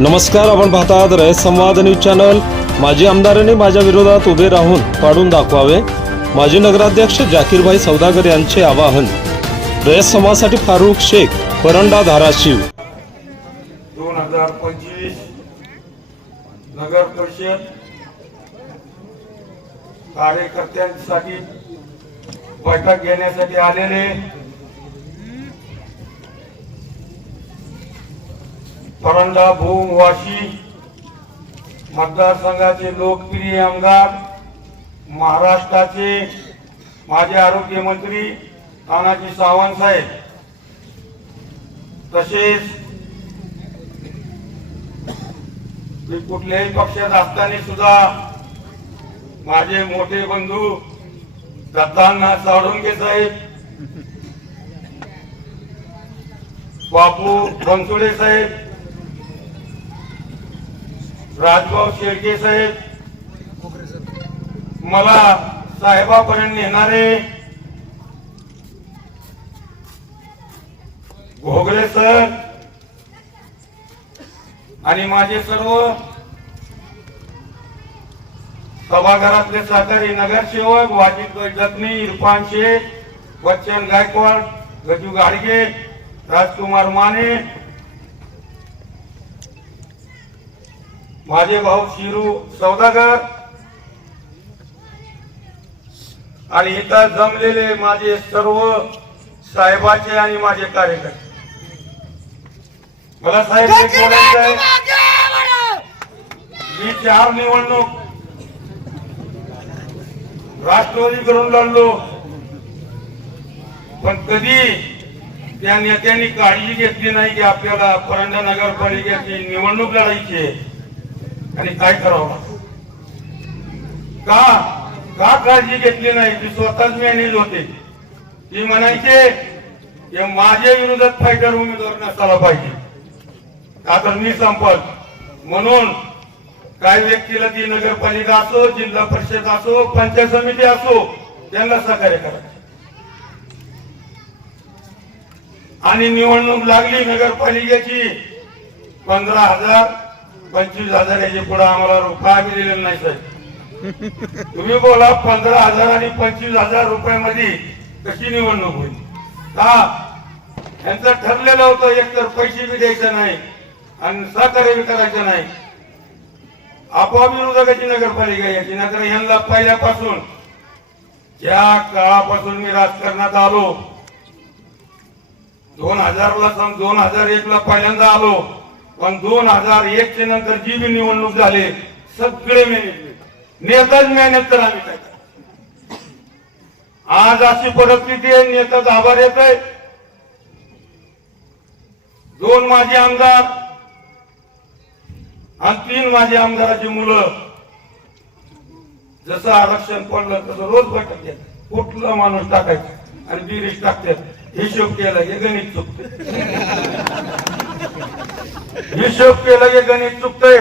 नमस्कार आपण पाहतात रयत संवाद न्यूज चॅनल. माजी आमदारांनी माझ्या विरोधात उभे राहून पाडून दाखवावे. माजी नगराध्यक्ष जाकीरभाई सौदागर यांचे आवाहन. रयत समाजासाठी फारुख शेख परंडा धाराशिव. दोन हजार पंचवीस नगर परिषद कार्यकर्त्यांसाठी बैठक घेण्यासाठी आलेले परंडा भूम वाशी मतदारसंघाचे लोकप्रिय आमदार महाराष्ट्राचे माजी आरोग्यमंत्री तानाजी सावंत साहेब. तसेच मी कुठल्याही पक्षात असताना सुद्धा माझे मोठे बंधू दत्तांना साळुंके साहेब. बापू बनसोडे साहेब. राजभाऊ शेळके साहेब मला साहेबापर्यंत नेणारे घोगरे सर आणि माझे सर्व सभागृहातले सहकारी नगरसेवक वाजिद जखमी इरफान शेख बच्चन गायकवाड गजू गाडगे राजकुमार माने माझे भाऊ शिरू सौदागर. आणि इथं जमलेले माझे सर्व साहेबाचे आणि माझे कार्यकर्ते. मला साहेब एक बोलायचं आहे. मी चार निवडणूक राष्ट्रवादी करून लढलो. पण कधी त्या नेत्यांनी काळजी घेतली नाही की आपल्याला परंडा नगरपालिकेची निवडणूक लढायची आहे. आणि काय करावं का का काळजी घेतली नाही? ती स्वतःच मॅनेज होते. ती म्हणायचे की माझ्या विरोधात फायटर उमेदवार नसायला पाहिजे. का तर मी संपत म्हणून काही व्यक्तीला ती नगरपालिका असो जिल्हा परिषद असो पंचायत समिती असो त्यांना सहकार्य करायचे. आणि निवडणूक लागली नगरपालिकेची पंधरा हजार पंचवीस हजार याची पुढे आम्हाला रुपया आम्ही दिलेला नाही साहेब. तुम्ही बोला पंधरा हजार आणि पंचवीस हजार रुपयामध्ये कशी निवडणूक होईल? का? यांचं ठरलेलं होतं एकतर पैसे बी द्यायचे नाही आणि सहकार्य बी करायचं नाही. आपोआप विरोधकाची नगरपालिका याची नंतर यांना पहिल्यापासून ज्या काळापासून मी राजकारणात आलो दोन हजारला सम दोन हजार एक ला पहिल्यांदा आलो पण दोन हजार एक चे नंतर जी बी निवडणूक झाले सगळे मेहनत नेताच मेहनत तर आम्ही काय आज अशी परिस्थिती आहे नेताच आभार येत आहे. दोन माझे आमदार आणि तीन माझे आमदाराची मुलं. जसं आरक्षण पडलं तसं रोज बैठक घेत कुठला माणूस टाकायचा आणि बिरीज टाकतात. हिशोब केला हे गणित चुकतं. हिशोब केला हे गणित चुकतंय.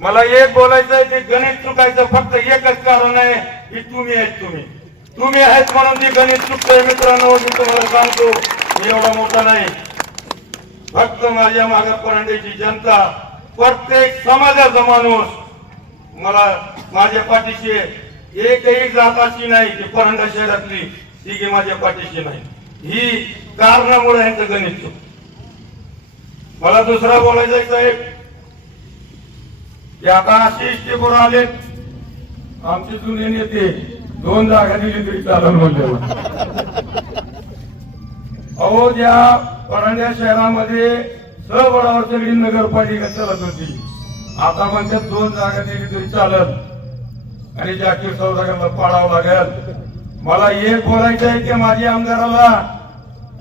मला एक बोलायचंय ते गणित चुकायचं फक्त एकच कारण आहे की तुम्ही आहेत तुम्ही. तुम्ही आहेत म्हणून ते गणित चुकतंय मित्रांनो मी तुम्हाला सांगतो मी एवढा मोठा नाही. फक्त माझ्या माग परांड्याची जनता प्रत्येक समाजाचा माणूस मला माझ्या पाठीशी एकही जात अशी नाही की परांडा शहरातली ती की माझ्या पाठीशी नाही. ही कारणामुळे यांचं गणित चुक मला दुसरा बोलायचं साहेब. की आता अशी इष्टीपूर आले आमचे जुने नेते दोन जागा दिली तरी चालेल म्हणले अहो ज्या परांड्या शहरामध्ये सहबळावर सगळी नगरपालिका चालत होती आता म्हणतात दोन जागा दिली तरी चालत आणि जाकीर सौदागरला पाडावं लागेल. मला एक बोलायचं आहे की माझ्या आमदाराला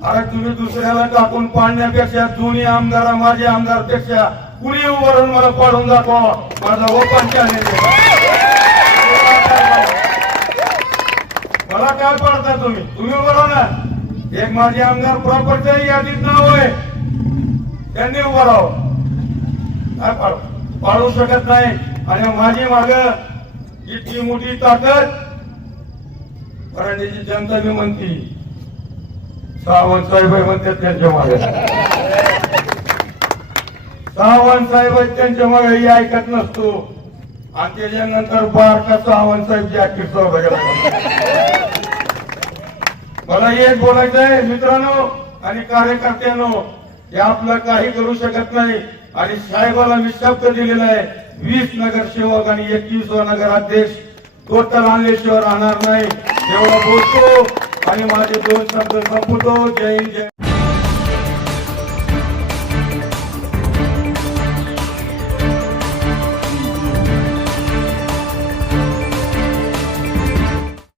अरे तुम्ही दुसऱ्याला टाकून पाडण्यापेक्षा दोन्ही आमदार माझ्या आमदारपेक्षा कुणी उभारून मला पाडून दाखवा. माझा ओपन मला काय पाडता तुम्ही? तुम्ही उभा ना. एक माझे आमदार प्रॉपरच्या यादीत नाव आहे. त्यांनी उभं राहावं. काय पाडू? पाडू शकत नाही. आणि माझी माग इतकी मोठी ताकद. पराठीची जनता मी म्हणती सावंतसाहेब म्हणतात त्यांच्या मागे. सावंतसाहेब त्यांच्या मागे हे ऐकत नसतो. आणि त्याच्यानंतर बारका सावंत साहेब जॅकेटचा मला एक बोलायचंय मित्रांनो आणि कार्यकर्त्यांनो हे आपलं काही करू शकत नाही. आणि साहेबाला मी शब्द दिलेला आहे वीस नगरसेवक आणि एकवीस नगराध्यक्ष टोटल आणल्याशिवाय राहणार नाही. एवढं बोलतो आणि माझे दोन शब्द संपवतो. जय जय.